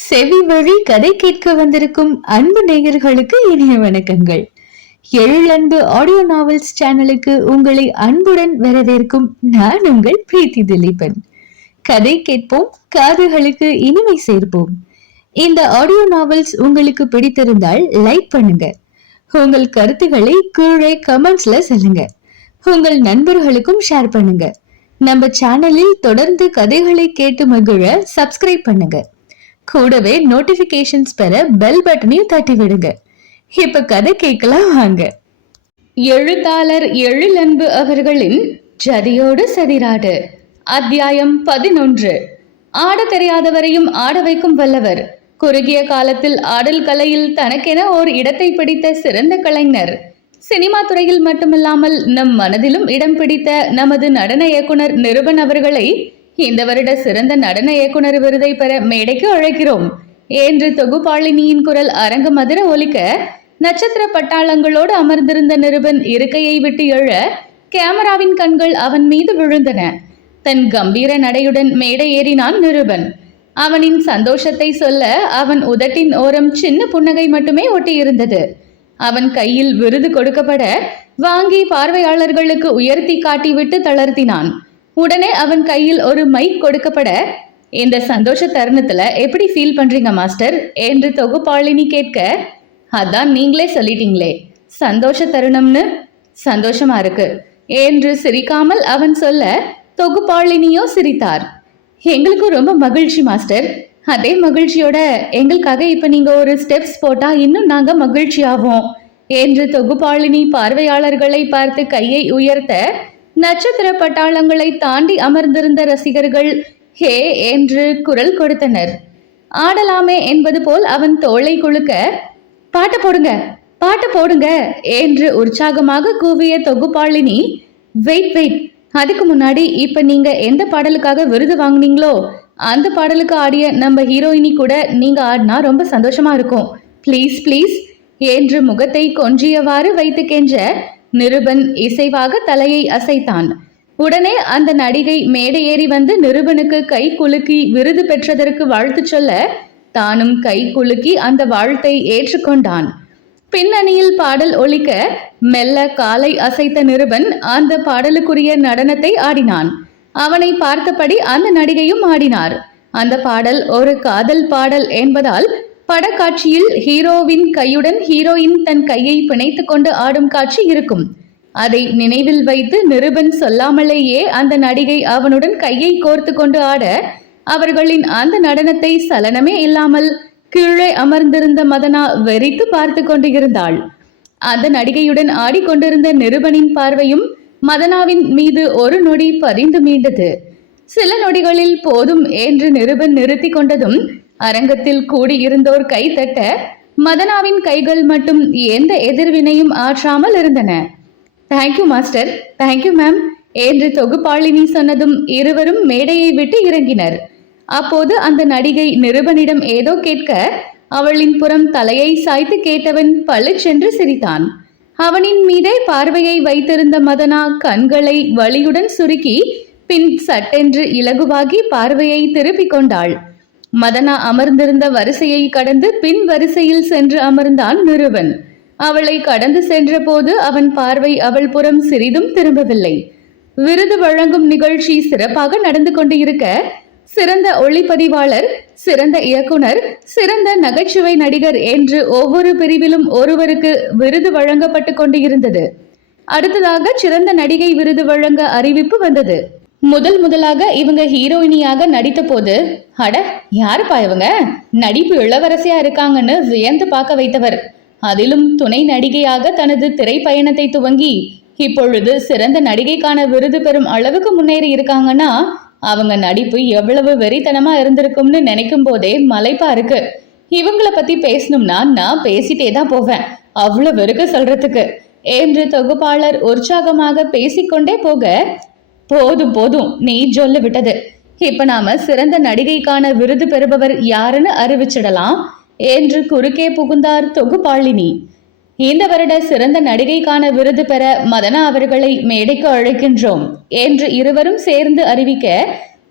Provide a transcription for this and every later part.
செவி வழி கதை கேட்க வந்திருக்கும் அன்பு நேயர்களுக்கு இனிய வணக்கங்கள். எழிலன்பு ஆடியோ நாவல்ஸ் சேனலுக்கு உங்களை அன்புடன் வரவேற்கும் நான் உங்கள் பிரீத்தி திலீபன். கதை கேட்போம், காதுகளுக்கு இனிமை சேர்ப்போம். இந்த ஆடியோ நாவல்ஸ் உங்களுக்கு பிடித்திருந்தால் லைக் பண்ணுங்க. உங்கள் கருத்துக்களை கீழே கமெண்ட்ஸ்ல சொல்லுங்க. உங்கள் நண்பர்களுக்கும் ஷேர் பண்ணுங்க. நம்ம சேனலில் தொடர்ந்து கதைகளை கேட்டு மகிழ சப்ஸ்கிரைப் பண்ணுங்க. கூடவே நோட்டிபிகேஷன்ஸ் பெற பெல் பட்டனையும் தட்டி விடுங்க. இப்ப கதை கேட்கலாம் வாங்க. எழுத்தாளர் எழிலன்பு அவர்களின் ஜதியோடு சதிராடு, அத்தியாயம் 11. ஆட தெரியாதவரையும் ஆட வைக்கும் வல்லவர். குறுகிய காலத்தில் ஆடல் கலையில் தனக்கென ஓர் இடத்தை பிடித்த சிறந்த கலைஞர். சினிமா துறையில் மட்டுமில்லாமல் நம் மனதிலும் இடம் பிடித்த நமது நடன இயக்குனர் நிருபன் அவர்களை இந்த வருட சிறந்த நடன இயக்குனர் விருதை பெற மேடைக்கு அழைக்கிறோம் என்று தொகுப்பாளினியின் குரல் அரங்க மதுர ஒலிக்க, நட்சத்திர பட்டாளங்களோடு அமர்ந்திருந்த நிருபன் இருக்கையை விட்டு எழ கேமராவின் கண்கள் அவன் மீது விழுந்தன. தன் கம்பீர நடையுடன் மேடை ஏறினான் நிருபன். அவனின் சந்தோஷத்தை சொல்ல அவன் உதட்டின் ஓரம் சின்ன புன்னகை மட்டுமே ஒட்டியிருந்தது. அவன் கையில் விருது கொடுக்கப்பட வாங்கி பார்வையாளர்களுக்கு உயர்த்தி காட்டிவிட்டு தளர்த்தினான். உடனே அவன் கையில் ஒரு மைக் கொடுக்கப்பட, இந்த சந்தோஷ தருணத்துல எப்படி ஃபீல் பண்றீங்க மாஸ்டர் என்று தொகுப்பாளினி கேட்க, அதான் நீங்களே சொல்லிட்டீங்களே சந்தோஷ தருணம்னு, சந்தோஷமா இருக்கு என்று சிரிக்காமல் அவன் சொல்ல தொகுப்பாளினியோ சிரித்தார். எங்களுக்கும் ரொம்ப மகிழ்ச்சி மாஸ்டர். அதே மகிழ்ச்சியோட எங்களுக்காக இப்ப நீங்க ஒரு ஸ்டெப்ஸ் போட்டா இன்னும் நாங்க மகிழ்ச்சி ஆவோம் என்று தொகுப்பாளினி பார்வையாளர்களை பார்த்து கையை உயர்த்த, நட்சத்திர பட்டாளங்களை தாண்டி அமர்ந்திருந்த ரசிகர்கள் ஹே என்று குரல் கொடுத்தனர். ஆடலாமே என்பது போல் அவன் தோளை குலுக்க, பாட்டு போடுங்க பாட்டு போடுங்க என்று உற்சாகமாக கூவிய தொகுப்பாளினி, வெயிட் அதுக்கு முன்னாடி இப்ப நீங்க எந்த பாடலுக்காக விருது வாங்கினீங்களோ அந்த பாடலுக்கு ஆடிய நம்ம ஹீரோயினி கூட நீங்க ஆடினா ரொம்ப சந்தோஷமா இருக்கும், ப்ளீஸ் என்று முகத்தை கொஞ்சியவாறு வைத்து கெஞ்ச நிருபன் இசைவாக தலையை அசைத்தான். உடனே அந்த நடிகை மேடை ஏறி வந்து நிருபனுக்கு கை குலுக்கி விருது பெற்றதற்கு வாழ்த்து சொல்ல, தானும் கை குலுக்கி அந்த வாழ்த்தை ஏற்றுக்கொண்டான். பின்னணியில் பாடல் ஒலிக்க மெல்ல காலை அசைத்த நிருபன் அந்த பாடலுக்குரிய நடனத்தை ஆடினான். அவனை பார்த்தபடி அந்த நடிகையும் ஆடினார். அந்த பாடல் ஒரு காதல் பாடல் என்பதால் படக்காட்சியில் ஹீரோவின் கையுடன் ஹீரோயின் தன் கையை பிணைத்து கொண்டு ஆடும் காட்சி இருக்கும். அதை நினைவில் வைத்து நிருபன் சொல்லாமலேயே அந்த நடிகை அவனுடன் கையை கோர்த்து கொண்டு ஆட, அவர்களின் அந்த நடனத்தை சலனமே இல்லாமல் கீழே அமர்ந்திருந்த மதனா வெறித்து பார்த்து கொண்டு இருந்தாள். அந்த நடிகையுடன் ஆடிக்கொண்டிருந்த நிருபனின் பார்வையும் மதனாவின் மீது ஒரு நொடி பதிந்து மீண்டது. சில நொடிகளில் போதும் என்று நிருபன் நிறுத்தி கொண்டதும் அரங்கத்தில் கூடியிருந்தோர் கை தட்ட, மதனாவின் கைகள் மட்டும் எந்த எதிர்வினையும் ஆற்றாமல் இருந்தன. தேங்க்யூ மாஸ்டர், தேங்க்யூ மேம் என்று தொகுப்பாளினி சொன்னதும் இருவரும் மேடையை விட்டு இறங்கினர். அப்போது அந்த நடிகை நிருபனிடம் ஏதோ கேட்க, அவளின் புறம் தலையை சாய்த்து கேட்டவன் பளிச்சென்று சிரித்தான். அவனின் மீதே பார்வையை வைத்திருந்த மதனா கண்களை வலியுடன் சுருக்கி பின் சட்டென்று இலகுவாகி பார்வையை திருப்பிக் கொண்டாள். மதனா அமர்ந்திருந்த வரிசையை கடந்து பின் வரிசையில் சென்று அமர்ந்தான் நிருபன். அவளை கடந்து சென்ற போது அவன் பார்வை அவள் புறம் சிறிதும் திரும்பவில்லை. விருது வழங்கும் நிகழ்ச்சி சிறப்பாக நடந்து கொண்டு இருக்க, சிறந்த ஒளிப்பதிவாளர், சிறந்த இயக்குனர், சிறந்த நகைச்சுவை நடிகர் என்று ஒவ்வொரு பிரிவிலும் ஒருவருக்கு விருது வழங்கப்பட்டு கொண்டு இருந்தது. அடுத்ததாக சிறந்த நடிகை விருது வழங்க அறிவிப்பு வந்தது. முதலாக இவங்க ஹீரோயினியாக நடித்த போது, அட யாருப்பா இவங்க, நடிப்பு இளவரசியா இருக்காங்கன்னு வியந்து பார்க்க வைத்தவர். அதிலும் துணை நடிகையாக தனது திரைப்பயணத்தை துவங்கி இப்பொழுது சிறந்த நடிகைக்கான விருது பெறும் அளவுக்கு முன்னேறி இருக்காங்கன்னா அவங்க நடிப்பு எவ்வளவு வெறித்தனமா இருந்திருக்கும்னு நினைக்கும் போதே மலைப்பா இருக்கு. இவங்களை பத்தி பேசணும்னா நான் பேசிட்டே தான் போவேன், அவ்வளவு இருக்கு சொல்றதுக்கு என்று தொகுப்பாளர் உற்சாகமாக பேசிக்கொண்டே போக, போதும் நீ சொல்ல விட்டது. இப்ப நாம சிறந்த நடிகைக்கான விருது பெறுபவர் யாருன்னு அறிவிச்சிடலாம் என்று குறுக்கே புகுந்தார் தொகுப்பாளினி. இந்த வருட சிறந்த நடிகைக்கான விருது பெற மதனா அவர்களை மேடைக்கு அழைக்கின்றோம் என்று இருவரும் சேர்ந்து அறிவிக்க,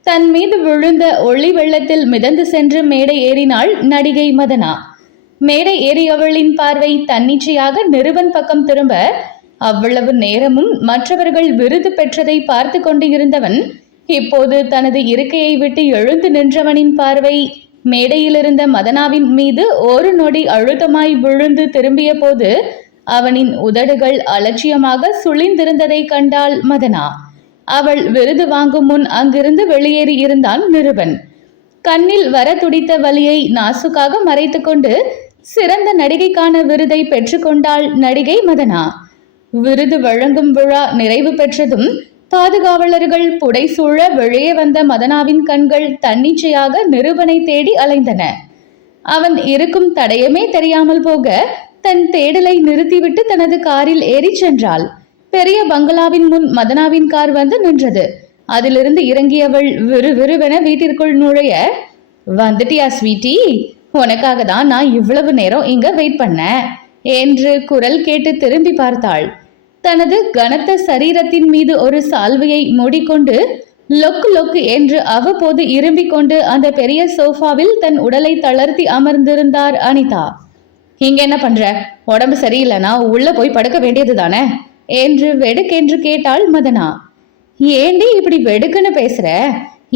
தன் மீது விழுந்த ஒளி வெள்ளத்தில் மிதந்து சென்று மேடை ஏறினாள் நடிகை மதனா. மேடை ஏறியவளின் பார்வை தன்னிச்சையாக நிருபன் பக்கம் திரும்ப, அவ்வளவு நேரமும் மற்றவர்கள் விருது பெற்றதை பார்த்து கொண்டு இருந்தவன் இப்போது தனது இருக்கையை விட்டு எழுந்து நின்றவனின் பார்வை மேடையிலிருந்த மதனாவின் மீது ஒரு நொடி அழுத்தமாய் விழுந்து திரும்பிய போது அவனின் உதடுகள் அலட்சியமாக சுழிந்திருந்ததை கண்டாள் மதனா. அவள் விருது வாங்கும் முன் அங்கிருந்து வெளியேறி இருந்தான் நிருபன். கண்ணில் வர துடித்த வலியை நாசுக்காக மறைத்து கொண்டு சிறந்த நடிகைக்கான விருதை பெற்றுக்கொண்டாள் நடிகை மதனா. விருது வழங்கும் விழா நிறைவு பெற்றதும் பாதுகாவலர்கள் புடைசூழ வெளியே வந்த மதனாவின் கண்கள் தன்னிச்சையாக நிருபனை தேடி அலைந்தன. அவன் இருக்கும் தடயமே தெரியாமல் போக தன் தேடலை நிறுத்திவிட்டு தனது காரில் ஏறி சென்றாள். பெரிய பங்களாவின் முன் மதனாவின் கார் வந்து நின்றது. அதிலிருந்து இறங்கியவள் விறுவிறுவென வீட்டிற்குள் நுழைய, வந்துட்டியா ஸ்வீட்டி, உனக்காக தான் நான் இவ்வளவு நேரம் இங்க வெயிட் பண்ணேன் என்று குரல் கேட்டு திரும்பி பார்த்தாள். தனது கனத்த சரீரத்தின் மீது ஒரு சால்வையை மூடிக்கொண்டு லொக்கு லொக்கு என்று அவ்வப்போது இரும்பிக் கொண்டு அந்த பெரிய சோஃபாவில் தன் உடலை தளர்த்தி அமர்ந்திருந்தார் அனிதா. இங்க என்ன பண்ற? உடம்பு சரியில்லைனா உள்ள போய் படுக்க வேண்டியது தானே என்று வெடுக்கென்று கேட்டாள் மதனா. ஏண்டி இப்படி வெடுக்குன்னு பேசுற?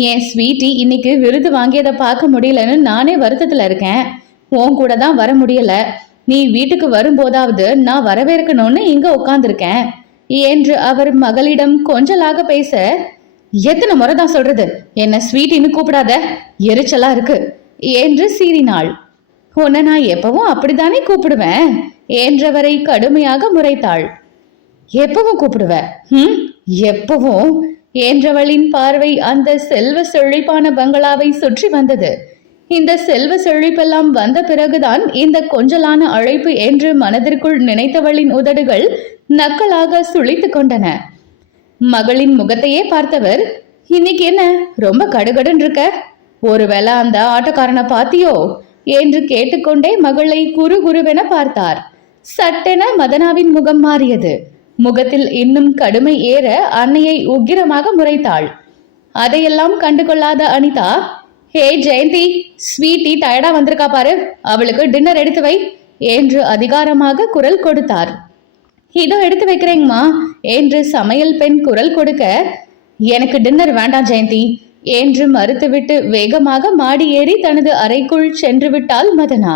என் ஸ்வீட்டி இன்னைக்கு விருது வாங்கியதை பார்க்க முடியலன்னு நானே வருத்தத்துல இருக்கேன். உன் கூட தான் வர முடியல. நீ வீட்டுக்கு வரும்போதாவது நான் வரவேற்கணும்னு இங்க உட்கார்ந்துருக்கேன் என்று அவர் மகளிடம் கொஞ்சலாக பேச, எத்தனை முறை தான் சொல்றது என்ன ஸ்வீட்டின்னு கூப்பிடாத, எரிச்சலா இருக்கு என்று சீறினாள். உன்னை நான் எப்பவும் அப்படித்தானே கூப்பிடுவேன் என்றவரை கடுமையாக முறைத்தாள். எப்பவும் கூப்பிடுவ? எப்பவும் என்றவளின் பார்வை அந்த செல்வ செழிப்பான பங்களாவை சுற்றி வந்தது. இந்த செல்வ செழிப்பெல்லாம் வந்த பிறகுதான் இந்த கொஞ்சலான அழைப்பு என்று மனதிற்குள் நினைத்தவளின் உதடுகள் நக்கலாக சுழித்து கொண்டன. மகளின் முகத்தையே பார்த்தவர், இன்னைக்கு என்ன ரொம்ப கடுகடுன்னு இருக்க? ஒருவேளை அந்த ஆட்டக்காரனை பாத்தியோ என்று கேட்டுக்கொண்டே மகளை குறுகுறுவென பார்த்தார். சட்டென மதனாவின் முகம் மாறியது. முகத்தில் இன்னும் கடுமை ஏற அன்னையை உக்கிரமாக முறைத்தாள். அதையெல்லாம் கண்டுகொள்ளாத அனிதா, ஹே ஜெயந்தி, ஸ்வீட்டி டயர்டா வந்திருக்கா பாரு, அவளுக்கு டின்னர் எடுத்து வை என்று அதிகாரமாக குரல் கொடுத்தார். இதோ எடுத்து வைக்கிறேங்கம்மா என்று சமையல் பெண் குரல் கொடுக்க, எனக்கு டின்னர் வேண்டாம் ஜெயந்தி என்று மறுத்துவிட்டு வேகமாக மாடி ஏறி தனது அறைக்குள் சென்று விட்டாள் மதனா.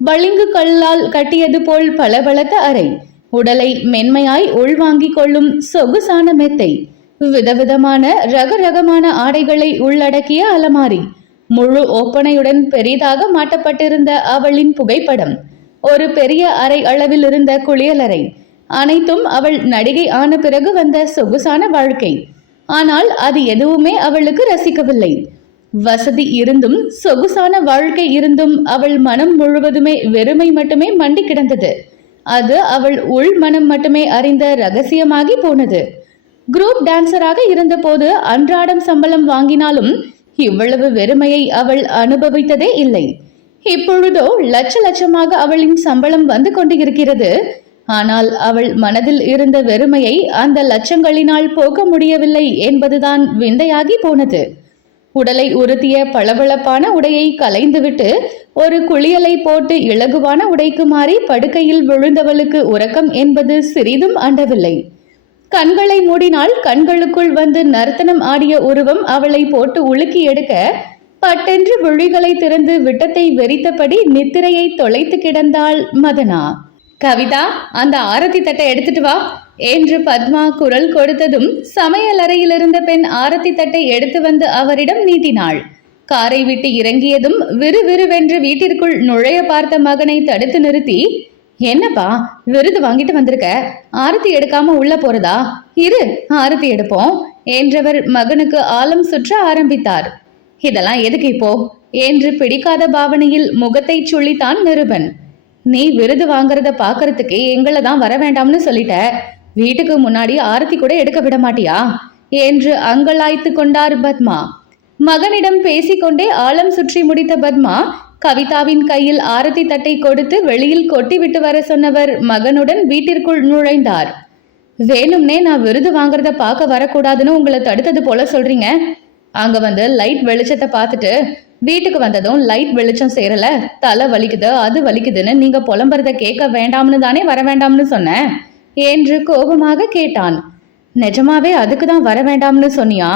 பளிங்கு கல்லால் கட்டியது போல் பளபளத்த அறை, உடலை மென்மையாய் உள்வாங்கிக் கொள்ளும் சொகுசான மெத்தை, விதவிதமான ரகரகமான ஆடைகளை உள்ளடக்கிய அலமாரி, முழு ஒப்பனையுடன் பெரிதாக மாட்டப்பட்டிருந்த அவளின் புகைப்படம், ஒரு பெரிய அறை அளவில் இருந்த குளியலறை, அனைத்தும் அவள் நடிகை ஆன பிறகு வந்த சொகுசான வாழ்க்கை. ஆனால் அது எதுவுமே அவளுக்கு ரசிக்கவில்லை. வசதி இருந்தும் சொகுசான வாழ்க்கை இருந்தும் அவள் மனம் முழுவதுமே வெறுமை மட்டுமே மண்டி கிடந்தது. அது அவள் உள் மனம் மட்டுமே அறிந்த ரகசியமாகி போனது. குரூப் டான்சராக இருந்த போது அன்றாடம் சம்பளம் வாங்கினாலும் இவ்வளவு வெறுமையை அவள் அனுபவித்ததே இல்லை. இப்பொழுதோ லட்ச லட்சமாக அவளின் சம்பளம் வந்து கொண்டு இருக்கிறது. ஆனால் அவள் மனதில் இருந்த வெறுமையை அந்த லட்சங்களினால் போக்க முடியவில்லை என்பதுதான் விந்தையாகி போனது. உடலை உறுத்திய பளபளப்பான உடையை கலைந்துவிட்டு ஒரு குளியலை போட்டு இலகுவான உடைக்கு மாறி படுக்கையில் விழுந்தவளுக்கு உறக்கம் என்பது சிறிதும் அண்டவில்லை. கண்களை மூடினால் கண்களுக்குள் வந்து நர்த்தனம் ஆடிய உருவம் அவளை போட்டு உலுக்கி எடுக்க, பட்டென்று விழிகளை திறந்து விட்டத்தை வெறித்தபடி நித்திரையை தொலைத்து கிடந்தாள் மதனா. கவிதா, அந்த ஆரத்தி தட்டை எடுத்துட்டு வா என்று பத்மா குரல் கொடுத்ததும் சமையல் அறையில் இருந்த பெண் ஆரத்தி தட்டை எடுத்து வந்து அவரிடம் நீட்டினாள். காரை விட்டு இறங்கியதும் விறுவிறுவென்று வீட்டிற்குள் நுழைய பார்த்த மகனை தடுத்து நிறுத்தி, என்னப்பா விருது வாங்கிட்டு வந்திருக்க, ஆரத்தி எடுக்காம உள்ள போறதா? இரு, ஆரத்தி எடுப்போம் என்றவர் மகனுக்கு ஆலம் சுற்ற ஆரம்பித்தார். இதெல்லாம் எதுக்கு இப்போ என்று பிடிக்காத பாவனையில் முகத்தை சுள்ளித்தான் நிருபன். நீ விருது வாங்குறத பாக்குறதுக்கு எங்களை தான் வர வேண்டாம்னு சொல்லிட்ட, வீட்டுக்கு முன்னாடி ஆரத்தி கூட எடுக்க விட மாட்டியா என்று அங்கலாய்த்து கொண்டார் பத்மா. மகனிடம் பேசிக்கொண்டே ஆழம் சுற்றி முடித்த பத்மா கவிதாவின் கையில் ஆரத்தி தட்டை கொடுத்து வெளியில் கொட்டி விட்டு வர சொன்னவர் மகனுடன் வீட்டிற்குள் நுழைந்தார். வேணும்னே நான் விருது வாங்குறத பார்க்க வரக்கூடாதுன்னு உங்களை தடுத்தது போல சொல்றீங்க. அங்க வந்து லைட் வெளிச்சத்தை பார்த்துட்டு வீட்டுக்கு வந்ததும் லைட் வெளிச்சம் சேரல, தலை வலிக்குது அது வலிக்குதுன்னு நீங்க புலம்புறத கேட்க வேண்டாம்னு தானே வர வேண்டாம்னு சொன்னேன் என்று கோபமாக கேட்டான். நிஜமாவே அதுக்கு தான் வர வேண்டாம்னு சொன்னியா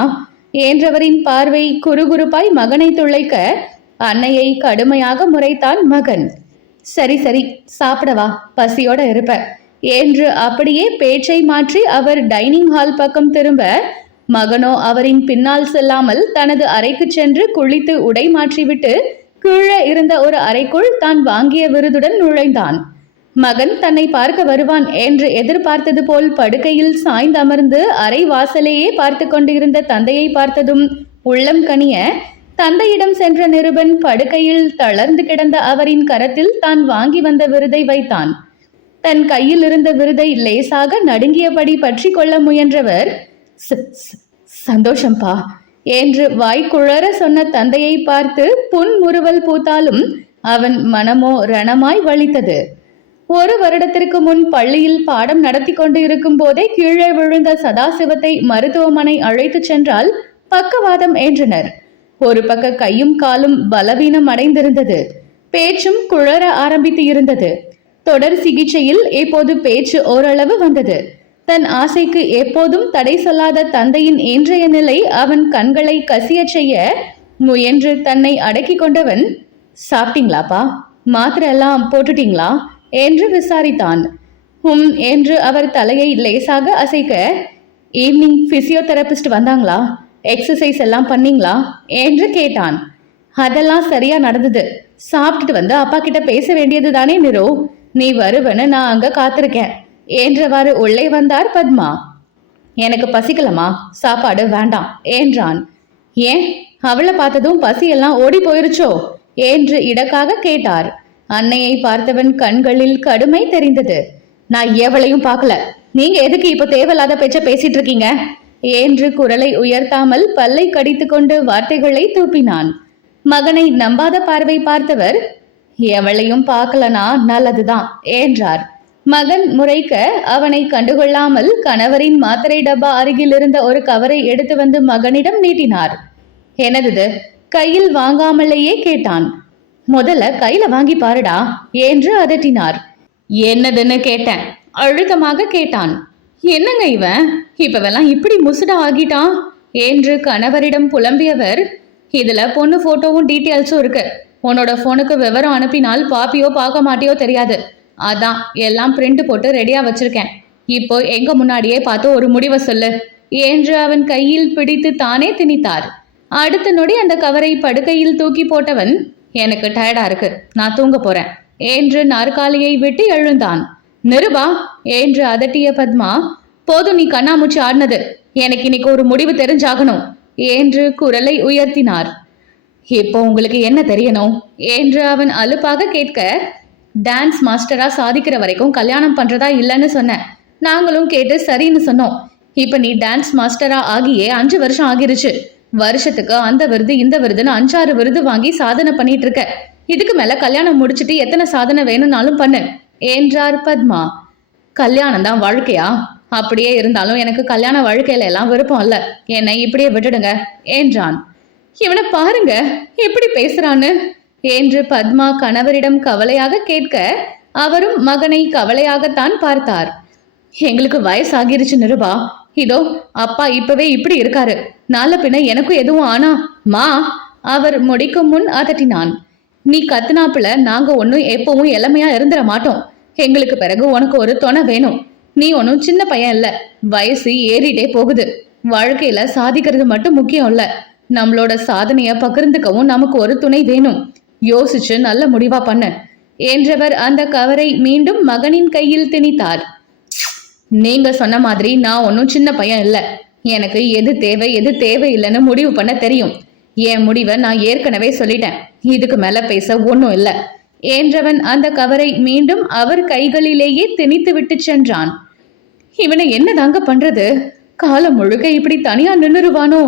என்றவரின் பார்வை குறுகுறுப்பாய் மகனை துளைக்க அன்னையை கடுமையாக முறைத்தான் மகன். சரி சரி சாப்பிடவா, பசியோட இருப்ப என்று அப்படியே பேச்சை மாற்றி அவர் டைனிங் ஹால் பக்கம் திரும்ப மகனோ அவரின் பின்னால் செல்லாமல் தனது அறைக்கு சென்று குளித்து உடை மாற்றிவிட்டு கீழே இருந்த ஒரு அறைக்குள் தான் வாங்கிய விருதுடன் நுழைந்தான். மகன் தன்னை பார்க்க வருவான் என்று எதிர்பார்த்தது போல் படுக்கையில் சாய்ந்தமர்ந்து அறை வாசலையே பார்த்து கொண்டிருந்த தந்தையை பார்த்ததும் உள்ளம் கனிய தந்தையிடம் சென்ற நிருபன் படுக்கையில் தளர்ந்து கிடந்த அவரின் கரத்தில் தான் வாங்கி வந்த விருதை வைத்தான். தன் கையில் இருந்த விருதை லேசாக நடுங்கியபடி பற்றி கொள்ள முயன்றவர் சந்தோஷம்பா என்று வாய்க்குழற சொன்ன தந்தையை பார்த்து புன்முறுவல் பூத்தாலும் அவன் மனமோ ரணமாய் வலித்தது. 1 வருடத்திற்கு முன் பள்ளியில் பாடம் நடத்தி கொண்டு இருக்கும் போதே கீழே விழுந்த சதாசிவத்தை மருத்துவமனை அழைத்து சென்றால் பக்கவாதம் என்றனர். ஒரு பக்க கையும் காலும் பலவீனம் அடைந்திருந்தது. பேச்சும் குழற ஆரம்பித்து இருந்தது. தொடர் சிகிச்சையில் இப்போது பேச்சு ஓரளவு வந்தது. தன் ஆசைக்கு எப்போதும் தடை சொல்லாத தந்தையின் இன்றைய நிலை அவன் கண்களை கசிய செய்ய முயன்று தன்னை அடக்கி கொண்டவன், சாப்பிட்டீங்களாப்பா, மாத்திரை எல்லாம் போட்டுட்டீங்களா என்று விசாரித்தான். என்று அவர் தலையை லேசாக அசைக்க, ஈவினிங் பிசியோதெரபிஸ்ட் வந்தாங்களா, எக்ஸசைஸ் எல்லாம் பண்ணீங்களா என்று கேட்டான். அதெல்லாம் சரியா நடந்தது. சாப்பிட்டுட்டு வந்து அப்பா கிட்ட பேச வேண்டியது தானே நிரோ, நீ வருவன்னு நான் அங்க காத்திருக்கேன் என்றவாறு உள்ளே வந்தார் பத்மா. எனக்கு பசிக்கலமா, சாப்பாடு வேண்டாம் என்றான். ஏன், அவளை பார்த்ததும் பசியெல்லாம் ஓடி போயிருச்சோ என்று இடக்காக கேட்டார். அன்னையை பார்த்தவன் கண்களில் கடுமை தெரிந்தது. நான் எவளையும் பார்க்கல, நீங்க எதுக்கு இப்ப தேவையில்லாத பேச்ச பேசிட்டு இருக்கீங்க என்று குரலை உயர்த்தாமல் பல்லை கடித்து கொண்டு வார்த்தைகளை தூப்பினான். மகனை நம்பாத பார்வை பார்த்தவர், எவளையும் பார்க்கலனா நல்லதுதான் என்றார். மகன் முறைக்க அவனை கண்டுகொள்ளாமல் கணவரின் மாத்திரை டப்பா அருகில் இருந்த ஒரு கவரை எடுத்து வந்து மகனிடம் நீட்டினார். என்னது கையில் வாங்காமலேயே கேட்டான். முதல்ல கையில வாங்கி பாருடா என்று அதட்டினார். என்னதுன்னு கேட்டேன், அழுத்தமாக கேட்டான். என்னங்க இவன் இப்பவெல்லாம் இப்படி முசுடா ஆகிட்டான் என்று கணவரிடம் புலம்பியவர், இதுல பொண்ணு போட்டோவும் டீட்டெயில்ஸும் இருக்கு. உன்னோட போனுக்கு விவரம் அனுப்பினால் பாப்பியோ பார்க்க மாட்டியோ தெரியாது. அதான் எல்லாம் பிரிண்ட் போட்டு ரெடியா வச்சிருக்கேன். இப்போ எங்க முன்னாடியே பார்த்து ஒரு முடிவை சொல்லு என்று அவன் கையில் பிடித்து தானே திணித்தார். அடுத்த நொடி அந்த கவரை படுக்கையில் தூக்கி போட்டவன், எனக்கு டயர்டா இருக்கு, நான் தூங்க போறேன் என்று நாற்காலியை விட்டு எழுந்தான். நிருபா என்று அதட்டிய பத்மா, போதும் நீ கண்ணாமூச்சி ஆடினது, எனக்கு இன்னைக்கு ஒரு முடிவு தெரிஞ்சாகணும் என்று குரலை உயர்த்தினார். இப்போ உங்களுக்கு என்ன தெரியணும் என்று அவன் அலுப்பாக கேட்க, டான்ஸ் மாஸ்டரா சாதிக்கிற வரைக்கும் கல்யாணம் பண்றதா இல்லைன்னு சொன்னேன். நாங்களும் கேட்டு சரின்னு சொன்னோம். இப்ப நீ டான்ஸ் மாஸ்டரா ஆகியே 5 வருஷம் ஆகிருச்சு. வருஷத்துக்கு அந்த விருது இந்த விருதுன்னு 5-6 விருது வாங்கி சாதனை பண்ணிட்டு இருக்க. இதுக்கு மேல கல்யாணம் முடிச்சுட்டு எத்தனை சாதனை வேணும்னாலும் பண்ணு என்றார் பத்மா. கல்யாணம் தான் வாழ்க்கையா? அப்படியே இருந்தாலும் எனக்கு கல்யாண வாழ்க்கையில எல்லாம் விருப்பம் இல்ல, என்னை இப்படியே விட்டுடுங்க என்றான். இவனை பாருங்க எப்படி பேசுறான்னு என்று பத்மா கணவரிடம் கவலையாக கேட்க, அவரும் மகனை கவலையாகத்தான் பார்த்தார். எங்களுக்கு வயசாகிருச்சு நிருபா, இதோ அப்பா இப்பவே இப்படி இருக்காரு, நாள பின்ன எனக்கும் எதுவும் ஆனா மா அவர் முடிக்கும் முன் அதட்டினான். நீ கத்துனாப்புல நாங்க ஒன்னும் எப்பவும் இளமையா இருந்துட மாட்டோம். எங்களுக்கு பிறகு உனக்கு ஒரு துணை வேணும். நீ ஒன்னும் சின்ன பையன் இல்ல, வயசு ஏறிட்டே போகுது. வாழ்க்கையில சாதிக்கிறது மட்டும் முக்கியம் இல்ல, நம்மளோட சாதனைய பகிர்ந்துக்கவும் நமக்கு ஒரு துணை வேணும். யோசிச்சு நல்ல முடிவா பண்ணு என்றவர் அந்த கவரை மீண்டும் மகனின் கையில் திணித்தார். நீங்க சொன்ன மாதிரி நான் ஒன்னும் சின்ன பையன் இல்ல, எனக்கு எது தேவை எது தேவையில்லைன்னு முடிவு பண்ண தெரியும். என் முடிவை நான் ஏற்கனவே சொல்லிட்டேன், இதுக்கு மேல பேச ஒன்னும் இல்ல என்றவன் அந்த கவரை மீண்டும் அவர் கைகளிலேயே திணித்து விட்டு சென்றான். இவனை என்ன தாங்க பண்றது, காலம் முழுக்க இப்படி தனியா நின்னுருவானோ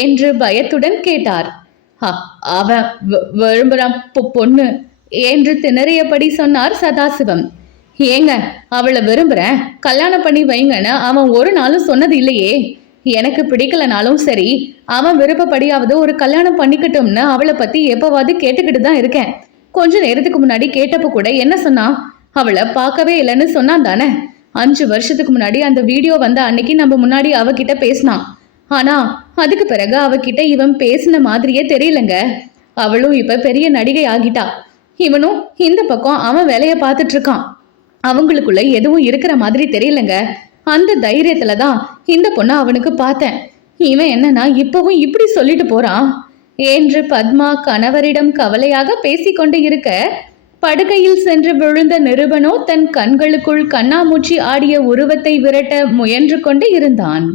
என்று பயத்துடன் கேட்டார். அவன் விரும்புறான் பொண்ணு என்று திணறியபடி சொன்னார் சதாசிவம். ஏங்க அவளை விரும்புறேன் கல்யாணம் பண்ணி வைங்கன்னு அவன் ஒரு நாளும் சொன்னது இல்லையே எனக்கு பிடிக்கலனாலும் சரி, அவன் விருப்பப்படியாவது ஒரு கல்யாணம் பண்ணிக்கட்டும்னு அவளை பத்தி எப்பவாவது கேட்டுக்கிட்டு தான் இருக்கேன். கொஞ்ச நேரத்துக்கு முன்னாடி கேட்டப்ப கூட என்ன சொன்னா? அவளை பார்க்கவே இல்லைன்னு சொன்னான் தானே. 5 வருஷத்துக்கு முன்னாடி அந்த வீடியோ வந்த அன்னைக்கு நம்ம முன்னாடி அவகிட்ட பேசினான். ஆனா அதுக்கு பிறகு அவகிட்ட இவன் பேசின மாதிரியே தெரியலங்க. அவளும் இப்ப பெரிய நடிகை ஆகிட்டா. இவனும் இந்த பக்கம் அவன் வேலைய பார்த்துட்டு இருக்கான். அவங்களுக்குள்ள எதுவும் இருக்கிற மாதிரி தெரியலங்க. அந்த தைரியத்துல தான் இந்த பொண்ணை அவனுக்கு பார்த்தேன். இவன் என்னன்னா இப்பவும் இப்படி சொல்லிட்டு போறான் என்று பத்மா கணவரிடம் கவலையாக பேசிக்கொண்டு இருக்க, படுக்கையில் சென்று விழுந்த நிருபனோ தன் கண்களுக்குள் கண்ணாமூச்சி ஆடிய உருவத்தை விரட்ட முயன்று கொண்டு இருந்தான்.